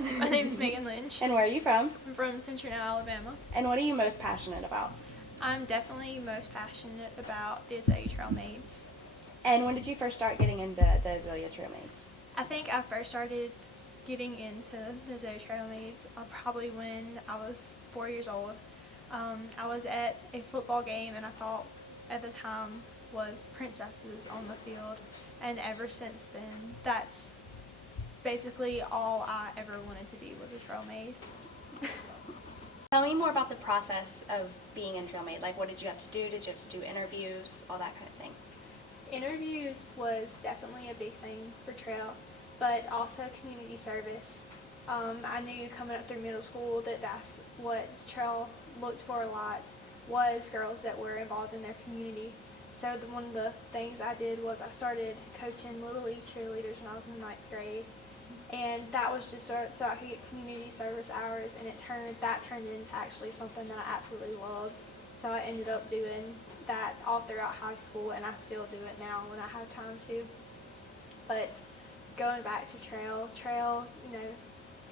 My name is Megan Lynch. And where are you from? I'm from Central Alabama. And what are you most passionate about? I'm definitely most passionate about the Azalea Trail Mates. And when did you first start getting into the Azalea Trail Mates? I think I first started getting into the Azalea Trail Mates probably when I was 4 years old. I was at a football game, and I thought at the time was princesses on the field, and ever since then, that's basically all I ever wanted to be, was a trail maid. Tell me more about the process of being in Trail Mate. Like, what did you have to do? Did you have to do interviews, all that kind of thing? Interviews was definitely a big thing for trail, but also community service. I knew coming up through middle school that that's what trail looked for a lot, was girls that were involved in their community. So one of the things I did was I started coaching Little League cheerleaders when I was in 9th grade. And that was just so I could get community service hours, and that turned into actually something that I absolutely loved. So I ended up doing that all throughout high school, and I still do it now when I have time to. But going back to trail,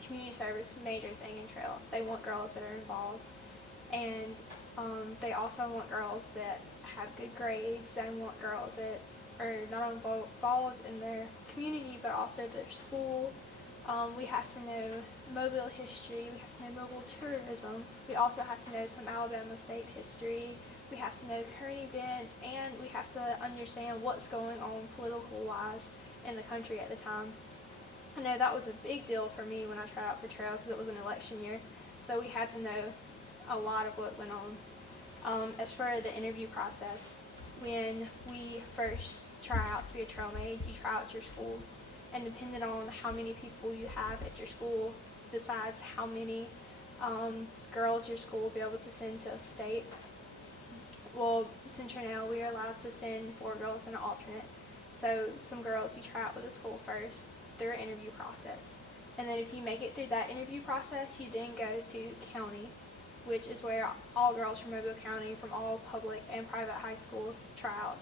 community service, major thing in trail. They want girls that are involved, and they also want girls that have good grades. They want girls that are not only involved in their community but also their school. We have to know mobile history, we have to know mobile tourism, we also have to know some Alabama state history, we have to know current events, and we have to understand what's going on political-wise in the country at the time. I know that was a big deal for me when I tried out for trail because it was an election year, so we had to know a lot of what went on. As for the interview process, when we first try out to be a trail maid, you try out at your school, and depending on how many people you have at your school decides how many girls your school will be able to send to a state. Well, Central now, we are allowed to send 4 girls and an alternate. So some girls you try out with the school first through an interview process. And then if you make it through that interview process, you then go to county, which is where all girls from Mobile County, from all public and private high schools, try out.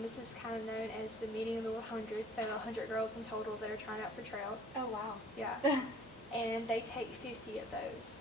This is kind of known as the meeting of the 100, so 100 girls in total that are trying out for trail. Oh, wow. Yeah. And they take 50 of those